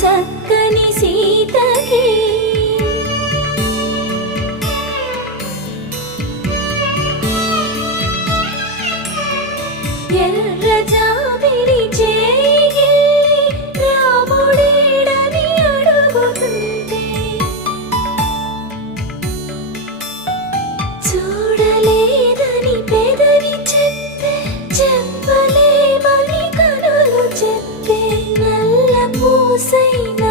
చక్కని సీతకి ఎర్ర జాబిలి చేయి రాముడేడని అడుగుతుంటే చూడలేదని పెదవి చెప్పే చెప్పలేమని కనులు చెప్పే నల్ల పూసైన